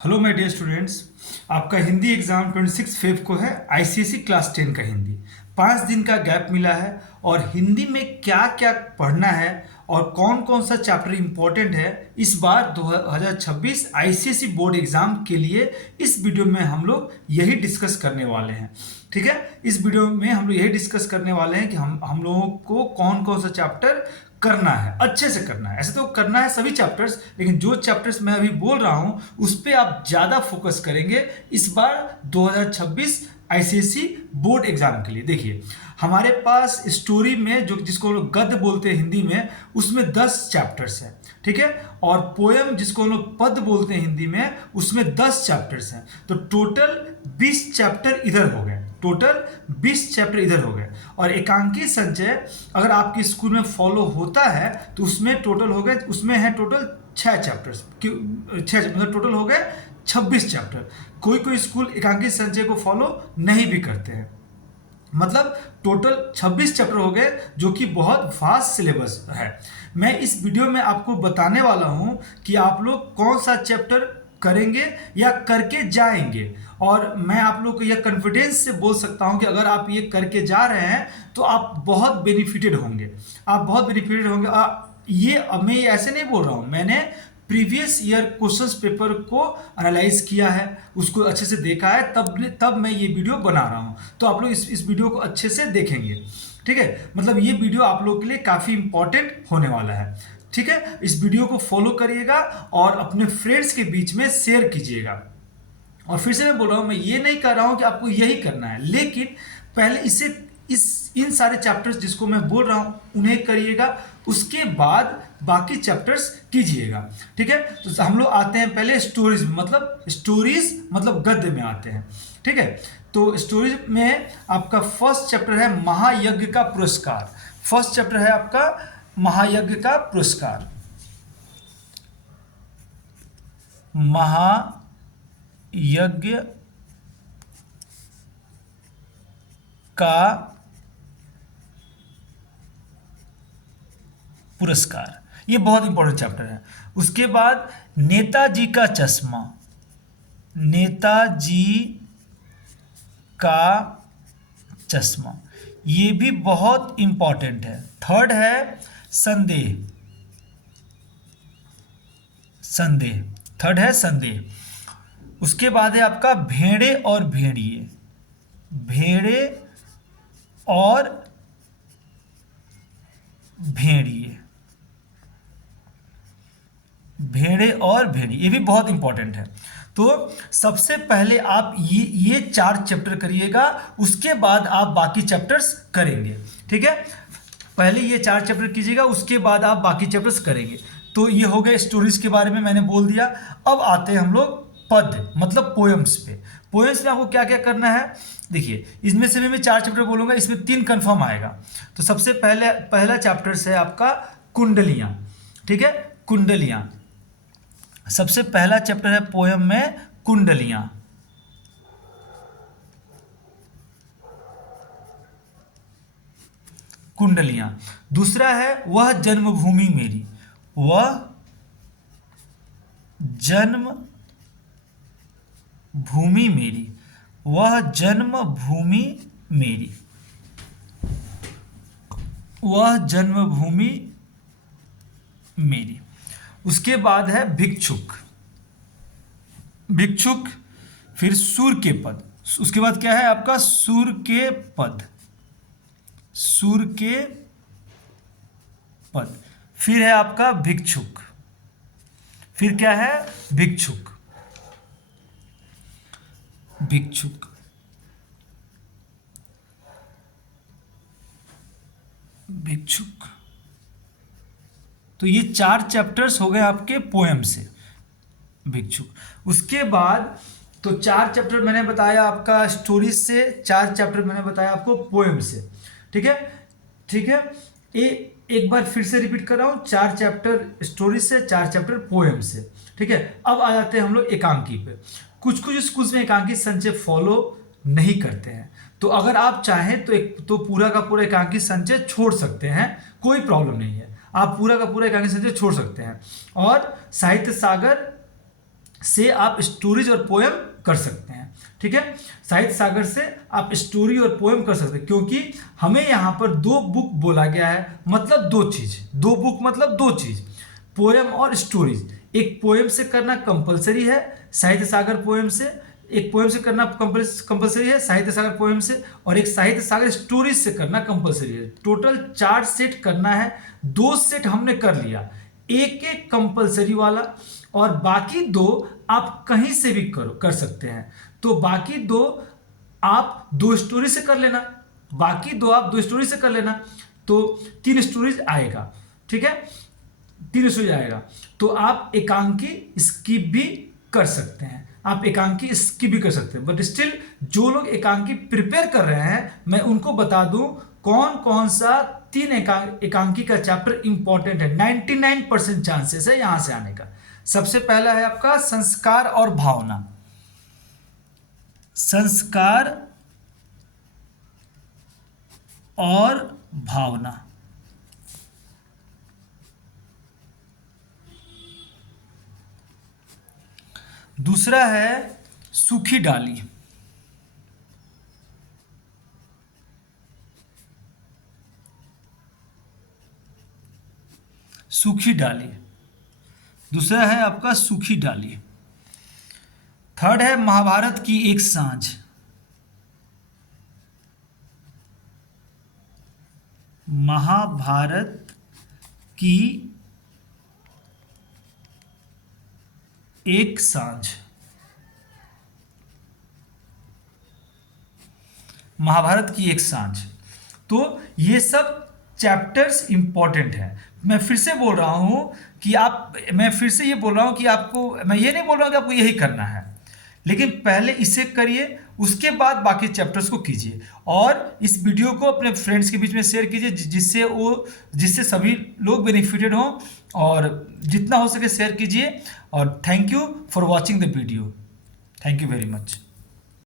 Hello my dear students. आपका Hindi exam 26 Feb को है। आईसीएसई क्लास 10 का हिंदी 5 दिन का गैप मिला है और हिंदी में क्या क्या पढ़ना है और कौन कौन सा चैप्टर इम्पोर्टेंट है इस बार 2026 आईसीएसई बोर्ड एग्ज़ाम के लिए इस वीडियो में हम लोग यही डिस्कस करने वाले हैं। ठीक है, इस वीडियो में हम लोग यही डिस्कस करने वाले हैं कि हम लोगों को कौन कौन सा चैप्टर करना है, अच्छे से करना है। ऐसे तो करना है सभी चैप्टर्स, लेकिन जो चैप्टर्स मैं अभी बोल रहा हूं उस पर आप ज़्यादा फोकस करेंगे इस बार 2026 आईसीएसई बोर्ड एग्जाम के लिए। देखिए, हमारे पास स्टोरी में जो जिसको लोग गद्य बोलते हैं हिंदी में, उसमें 10 चैप्टर्स हैं। ठीक है, और पोएम जिसको हम लोग पद बोलते हैं हिंदी में, उसमें 10 चैप्टर्स हैं। तो टोटल 20 चैप्टर इधर हो गए, टोटल 20 चैप्टर इधर हो गए। और एकांकी संचय अगर आपके स्कूल में फॉलो होता है तो उसमें टोटल हो गए, उसमें है टोटल 6 चैप्टर्स, 6 मतलब टोटल हो गए 26 चैप्टर। कोई कोई स्कूल एकांकी संचय को फॉलो नहीं भी करते हैं, मतलब टोटल 26 चैप्टर हो गए, जो कि बहुत फास्ट सिलेबस है। मैं इस वीडियो में आपको बताने वाला हूं कि आप लोग कौन सा चैप्टर करेंगे या करके जाएंगे। और मैं आप लोग को यह कॉन्फिडेंस से बोल सकता हूं कि अगर आप ये करके जा रहे हैं तो आप बहुत बेनिफिटेड होंगे, आप बहुत बेनिफिटेड होंगे। ये मैं ऐसे नहीं बोल रहा हूं, मैंने प्रीवियस ईयर क्वेश्चंस पेपर को एनालाइज किया है, उसको अच्छे से देखा है, तब मैं ये वीडियो बना रहा हूँ। तो आप लोग इस वीडियो को अच्छे से देखेंगे। ठीक है, मतलब ये वीडियो आप लोग के लिए काफ़ी इंपॉर्टेंट होने वाला है। ठीक है, इस वीडियो को फॉलो करिएगा और अपने फ्रेंड्स के बीच में शेयर कीजिएगा। और फिर से मैं बोल रहा हूँ, मैं ये नहीं कर रहा हूँ कि आपको यही करना है, लेकिन पहले इन सारे चैप्टर्स जिसको मैं बोल रहा हूँ उन्हें करिएगा, उसके बाद बाकी चैप्टर्स कीजिएगा। ठीक है, तो हम लोग आते हैं पहले स्टोरीज मतलब गद्य में आते हैं। ठीक है, तो स्टोरीज में आपका फर्स्ट चैप्टर है महायज्ञ का पुरस्कार। फर्स्ट चैप्टर है आपका महायज्ञ का पुरस्कार। महायज्ञ का पुरस्कार, ये बहुत इंपॉर्टेंट चैप्टर है। उसके बाद नेताजी का चश्मा, नेताजी का चश्मा, ये भी बहुत इंपॉर्टेंट है। थर्ड है संदेह, संदेह, थर्ड है संदेह। उसके बाद है आपका भेड़े और भेड़िए, भेड़े और भेड़िए, भेड़े और भेड़ी, ये भी बहुत इंपॉर्टेंट है। तो सबसे पहले आप ये 4 चैप्टर करिएगा, उसके बाद आप बाकी चैप्टर्स करेंगे। ठीक है, पहले ये 4 चैप्टर कीजिएगा, उसके बाद आप बाकी चैप्टर्स करेंगे। तो ये हो गए स्टोरीज के बारे में, मैंने बोल दिया। अब आते हैं हम लोग पद मतलब पोएम्स पे। पोएम्स में आपको क्या क्या करना है, देखिए, इसमें से भी मैं 4 चैप्टर बोलूँगा, इसमें 3 कन्फर्म आएगा। तो सबसे पहला चैप्टर है आपका कुंडलियाँ। ठीक है, कुंडलियाँ, सबसे पहला चैप्टर है पोएम में कुंडलियां। कुंडलियां। दूसरा है वह जन्मभूमि मेरी, वह जन्म भूमि मेरी, वह जन्मभूमि मेरी, वह जन्मभूमि मेरी। उसके बाद है भिक्षुक, भिक्षुक, फिर सूर के पद। उसके बाद क्या है आपका सूर के पद, सूर के पद। फिर है आपका भिक्षुक, फिर क्या है भिक्षुक, भिक्षुक, भिक्षुक। तो ये 4 चैप्टर्स हो गए आपके पोएम से, भिक्षुक। उसके बाद तो 4 चैप्टर मैंने बताया आपका स्टोरीज से, 4 चैप्टर मैंने बताया आपको पोएम से। ठीक है, ठीक है, एक बार फिर से रिपीट कर रहा हूँ, 4 चैप्टर स्टोरीज से, 4 चैप्टर पोएम से। ठीक है, अब आ जाते हैं हम लोग एकांकी पे। कुछ कुछ स्कूल्स में एकांकी संचय फॉलो नहीं करते हैं, तो अगर आप चाहें तो पूरा का पूरा एकांकी संचय छोड़ सकते हैं, कोई प्रॉब्लम नहीं है। आप पूरा का पूरा एकांकी संचय छोड़ सकते हैं। और साहित्य सागर से आप स्टोरीज और पोएम कर सकते हैं। ठीक है, साहित्य सागर से आप स्टोरी और पोएम कर सकते हैं, क्योंकि हमें यहाँ पर 2 बुक बोला गया है, मतलब 2 चीज, 2 बुक मतलब 2 चीज, पोएम और स्टोरीज। एक पोएम से करना कंपलसरी है साहित्य सागर पोएम से, एक पोएम से करना कंपलसरी है साहित्य सागर पोएम से, और एक साहित्य सागर स्टोरीज से करना कंपलसरी है। टोटल 4 सेट करना है, 2 सेट हमने कर लिया, एक एक कंपलसरी वाला, और बाकी 2 आप कहीं से भी कर सकते हैं। तो बाकी 2 आप 2 स्टोरी से कर लेना, बाकी 2 आप 2 स्टोरी से कर लेना, तो 3 स्टोरीज आएगा। ठीक है, 3 स्टोरीज आएगा। तो आप एकांकी स्किप भी कर सकते हैं, आप एकांकी स्किप भी कर सकते हैं, बट स्टिल जो लोग एकांकी प्रिपेयर कर रहे हैं, मैं उनको बता दूं कौन कौन सा 3 एकांकी का चैप्टर इंपॉर्टेंट है। 99% चांसेस है यहां से आने का। सबसे पहला है आपका संस्कार और भावना, संस्कार और भावना। दूसरा है सूखी डाली, सूखी डाली, दूसरा है आपका सूखी डाली। थर्ड है महाभारत की एक सांझ, महाभारत की एक सांझ, महाभारत की एक सांझ। तो ये सब चैप्टर्स इंपॉर्टेंट है। मैं फिर से बोल रहा हूं कि मैं फिर से ये बोल रहा हूं कि आपको, मैं ये नहीं बोल रहा हूं कि आपको यही करना है, लेकिन पहले इसे करिए, उसके बाद बाकी चैप्टर्स को कीजिए, और इस वीडियो को अपने फ्रेंड्स के बीच में शेयर कीजिए, जिससे सभी लोग बेनिफिटेड हों, और जितना हो सके शेयर कीजिए। और thank you for watching the video, thank you very much.